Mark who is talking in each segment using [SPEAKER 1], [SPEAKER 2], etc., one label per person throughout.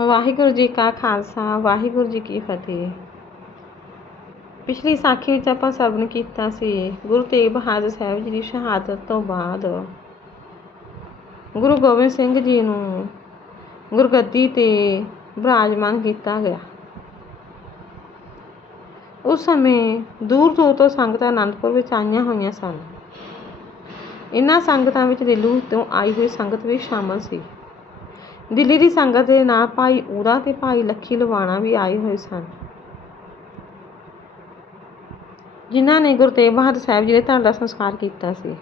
[SPEAKER 1] ਵਾਹਿਗੁਰੂ ਜੀ ਕਾ ਖਾਲਸਾ, ਵਾਹਿਗੁਰੂ ਜੀ ਕੀ ਫਤਿਹ। ਪਿਛਲੀ ਸਾਖੀ ਵਿੱਚ ਆਪਾਂ ਸਰਵਣ ਕੀਤਾ ਸੀ, ਗੁਰੂ ਤੇਗ ਬਹਾਦਰ ਸਾਹਿਬ ਜੀ ਦੀ ਸ਼ਹਾਦਤ ਤੋਂ ਬਾਅਦ। ਗੁਰੂ ਗੋਬਿੰਦ ਸਿੰਘ ਜੀ ਨੂੰ ਗੁਰਗੱਦੀ ਤੇ ਬਿਰਾਜਮਾਨ ਕੀਤਾ ਗਿਆ। ਉਸ ਸਮੇਂ ਦੂਰ ਦੂਰ ਤੋਂ ਸੰਗਤਾਂ ਅਨੰਦਪੁਰ ਵਿੱਚ ਆਈਆਂ ਹੋਈਆਂ ਸਨ। ਇਨ੍ਹਾਂ ਸੰਗਤਾਂ ਵਿੱਚ ਦਿੱਲੀ ਤੋਂ ਆਈ ਹੋਈ ਸੰਗਤ ਵੀ ਸ਼ਾਮਲ ਸੀ। ਦਿੱਲੀ ਦੀ ਸੰਗਤ ਦੇ ਨਾਲ ਭਾਈ ਊੜਾ ਤੇ ਭਾਈ ਲੱਖੀ ਲਵਾਣਾ ਵੀ ਆਏ ਹੋਏ ਸਨ। ਜਿਨ੍ਹਾਂ ਨੇ ਗੁਰੂ ਤੇਗ ਬਹਾਦਰ ਸਾਹਿਬ ਜੀ ਦੇ ਧੜ ਦਾ ਸੰਸਕਾਰ ਕੀਤਾ ਸੀ।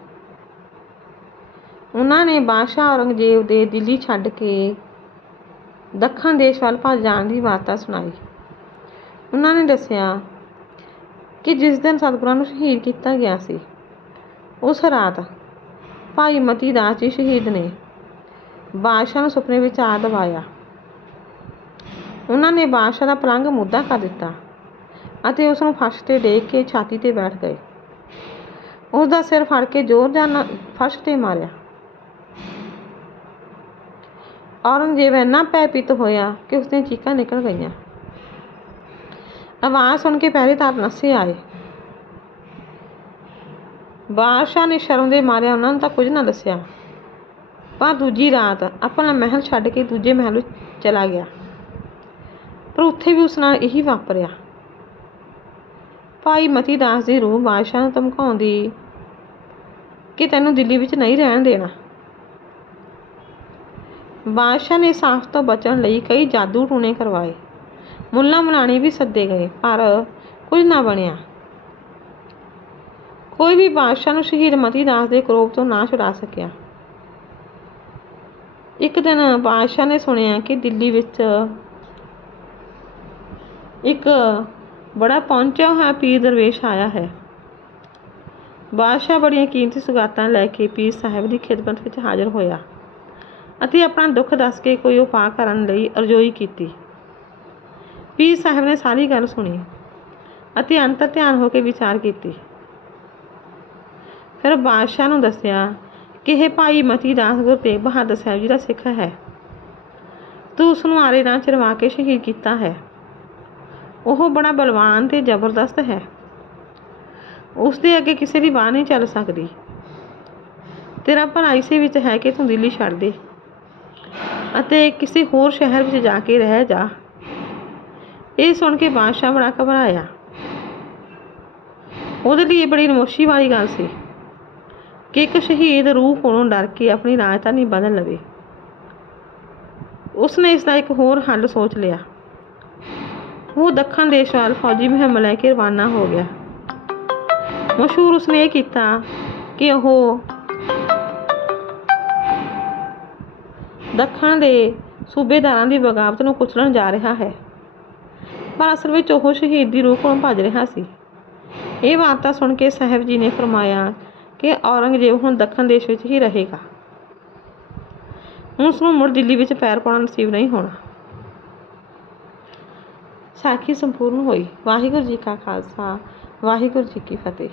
[SPEAKER 1] ਉਹਨਾਂ ਨੇ ਬਾਦਸ਼ਾਹ ਔਰੰਗਜ਼ੇਬ ਦੇ ਦਿੱਲੀ ਛੱਡ ਕੇ ਦੱਖਣ ਦੇਸ਼ ਵੱਲ ਭੱਜ ਜਾਣ ਦੀ ਵਾਰਤਾ ਸੁਣਾਈ। ਉਹਨਾਂ ਨੇ ਦੱਸਿਆ ਕਿ ਜਿਸ ਦਿਨ ਸਤਿਗੁਰਾਂ ਨੂੰ ਸ਼ਹੀਦ ਕੀਤਾ ਗਿਆ ਸੀ, ਉਸ ਰਾਤ ਭਾਈ ਮਤੀ ਦਾਸ ਜੀ ਸ਼ਹੀਦ ਨੇ ਬਾਦਸ਼ਾਹ ਨੂੰ ਸੁਪਨੇ ਵਿੱਚ ਆ ਦਵਾਇਆ। ਉਹਨਾਂ ਨੇ ਬਾਦਸ਼ਾਹ ਦਾ ਪਲੰਘ ਮੁੱਦਾ ਕਰ ਦਿੱਤਾ ਅਤੇ ਉਸ ਨੂੰ ਫਰਸ਼ ਤੇ ਡੇਕ ਕੇ ਛਾਤੀ ਤੇ ਬੈਠ ਗਏ। ਉਸ ਦਾ ਸਿਰ ਫੜ ਕੇ ਜ਼ੋਰਦਾਰ ਨਾਲ ਫਰਸ਼ ਤੇ ਮਾਰਿਆ। ਔਰੰਗਜ਼ੇਬ ਇੰਨਾ ਭੈਭੀਤ ਹੋਇਆ ਕਿ ਉਸਦੀਆਂ ਚੀਕਾਂ ਨਿਕਲ ਗਈਆਂ। ਆਵਾਜ਼ ਸੁਣ ਕੇ ਪਹਿਰੇਦਾਰ ਨੱਸੇ ਆਏ। ਬਾਦਸ਼ਾਹ ਨੇ ਸ਼ਰਮ ਦੇ ਮਾਰਿਆ, ਉਹਨਾਂ ਨੂੰ ਤਾਂ ਕੁਝ ਨਾ ਦੱਸਿਆ। ਪਰ ਦੂਜੀ ਰਾਤ ਆਪਣਾ ਮਹਿਲ ਛੱਡ ਕੇ ਦੂਜੇ ਮਹਿਲ ਵਿੱਚ ਚਲਾ ਗਿਆ। ਪਰ ਉੱਥੇ ਵੀ ਉਸ ਨਾਲ ਇਹੀ ਵਾਪਰਿਆ। ਭਾਈ ਮਤੀ ਦਾਸ ਦੀ ਰੂਹ ਬਾਦਸ਼ਾਹ ਨੂੰ ਧਮਕਾਉਂਦੀ, ਕਿ ਤੈਨੂੰ ਦਿੱਲੀ ਵਿੱਚ ਨਹੀਂ ਰਹਿਣ ਦੇਣਾ। ਬਾਦਸ਼ਾਹ ਨੇ ਸਾਫ਼ ਤੋਂ ਬਚਣ ਲਈ ਕਈ ਜਾਦੂ ਟੂਣੇ ਕਰਵਾਏ। ਮੁੱਲਾ ਮਲਾਣੇ ਵੀ ਸੱਦੇ ਗਏ, ਪਰ ਕੁਝ ਨਾ ਬਣਿਆ। ਕੋਈ ਵੀ ਬਾਦਸ਼ਾਹ ਨੂੰ ਸ਼ਹੀਦ ਮਤੀ ਦਾਸ ਦੇ ਕਰੋਪ ਤੋਂ ਨਾ ਛੁਡਾ ਸਕਿਆ। ਇੱਕ ਦਿਨ ਬਾਦਸ਼ਾਹ ਨੇ ਸੁਣਿਆ ਕਿ ਦਿੱਲੀ ਵਿੱਚ ਇੱਕ ਬੜਾ ਪਹੁੰਚਿਆ ਹੋਇਆ ਪੀਰ ਦਰਵੇਸ਼ ਆਇਆ ਹੈ। ਬਾਦਸ਼ਾਹ ਬੜੀਆਂ ਕੀਮਤੀ ਸੁਗਾਤਾਂ ਲੈ ਕੇ ਪੀਰ ਸਾਹਿਬ ਦੀ ਖਿਦਮਤ ਵਿੱਚ ਹਾਜ਼ਰ ਹੋਇਆ ਅਤੇ ਆਪਣਾ ਦੁੱਖ ਦੱਸ ਕੇ ਕੋਈ ਉਪਾਅ ਕਰਨ ਲਈ ਅਰਜ਼ੋਈ ਕੀਤੀ। ਪੀਰ ਸਾਹਿਬ ਨੇ ਸਾਰੀ ਗੱਲ ਸੁਣੀ ਅਤੇ ਅੰਤਰ ਧਿਆਨ ਹੋ ਕੇ ਵਿਚਾਰ ਕੀਤੀ। ਫਿਰ ਬਾਦਸ਼ਾਹ ਨੂੰ ਦੱਸਿਆ ਕਿ ਇਹ ਭਾਈ ਮਤੀ ਦਾਸ ਗੁਰੂ ਤੇਗ ਬਹਾਦਰ ਸਾਹਿਬ ਜੀ ਦਾ ਸਿੱਖ ਹੈ। ਤੂੰ ਉਸ ਨੂੰ ਆਰੇ ਨਾਲ ਚਰਵਾ ਕੇ ਸ਼ਹੀਦ ਕੀਤਾ ਹੈ। ਉਹ ਬੜਾ ਬਲਵਾਨ ਤੇ ਜ਼ਬਰਦਸਤ ਹੈ। ਉਸ ਦੇ ਅੱਗੇ ਕਿਸੇ ਦੀ ਬਾਹ ਨਹੀਂ ਚੱਲ ਸਕਦੀ। ਤੇਰਾ ਭਰਾ ਇਸੇ ਵਿੱਚ ਹੈ ਕਿ ਤੂੰ ਦਿੱਲੀ ਛੱਡ ਦੇ ਅਤੇ ਕਿਸੇ ਹੋਰ ਸ਼ਹਿਰ ਵਿੱਚ ਜਾ ਕੇ ਰਹਿ ਜਾ। ਇਹ ਸੁਣ ਕੇ ਬਾਦਸ਼ਾਹ ਬੜਾ ਘਬਰਾਇਆ। ਉਹਦੇ ਲਈ ਇਹ ਬੜੀ ਨਮੋਸ਼ੀ ਵਾਲੀ ਗੱਲ ਸੀ। ਕਿ ਇੱਕ ਸ਼ਹੀਦ ਰੂਹ ਕੋਲੋਂ ਡਰ ਕੇ ਆਪਣੀ ਰਾਜਧਾਨੀ ਬਦਲ ਲਵੇ। ਉਸਨੇ ਇਸ ਦਾ ਇੱਕ ਹੋਰ ਹੱਲ ਸੋਚ ਲਿਆ। ਉਹ ਦੱਖਣ ਦੇਸ਼ ਵੱਲ ਫੌਜੀ ਮੁਹਿੰਮ ਲੈ ਕੇ ਰਵਾਨਾ ਹੋ ਗਿਆ। ਮਸ਼ਹੂਰ ਉਸਨੇ ਇਹ ਕੀਤਾ ਕਿ ਉਹ ਦੱਖਣ ਦੇ ਸੂਬੇਦਾਰਾਂ ਦੀ ਬਗਾਵਤ ਨੂੰ ਕੁਚਲਣ ਜਾ ਰਿਹਾ ਹੈ। ਪਰ ਅਸਲ ਵਿੱਚ ਉਹ ਸ਼ਹੀਦ ਦੀ ਰੂਹ ਕੋਲੋਂ ਭੱਜ ਰਿਹਾ ਸੀ। ਇਹ ਵਾਰਤਾ ਸੁਣ ਕੇ ਸਾਹਿਬ ਜੀ ਨੇ ਫਰਮਾਇਆ ਕਿ ਔਰੰਗਜ਼ੇਬ ਹੁਣ ਦੱਖਣ ਦੇਸ਼ ਵਿੱਚ ਹੀ ਰਹੇਗਾ। ਉਸ ਨੂੰ ਮੁੜ ਦਿੱਲੀ ਵਿੱਚ ਪੈਰ ਪਾਉਣਾ ਨਸੀਬ ਨਹੀਂ ਹੋਣਾ। ਸਾਖੀ ਸੰਪੂਰਨ ਹੋਈ। ਵਾਹਿਗੁਰੂ ਜੀ ਕਾ ਖਾਲਸਾ, ਵਾਹਿਗੁਰੂ ਜੀ ਕੀ ਫਤਿਹ।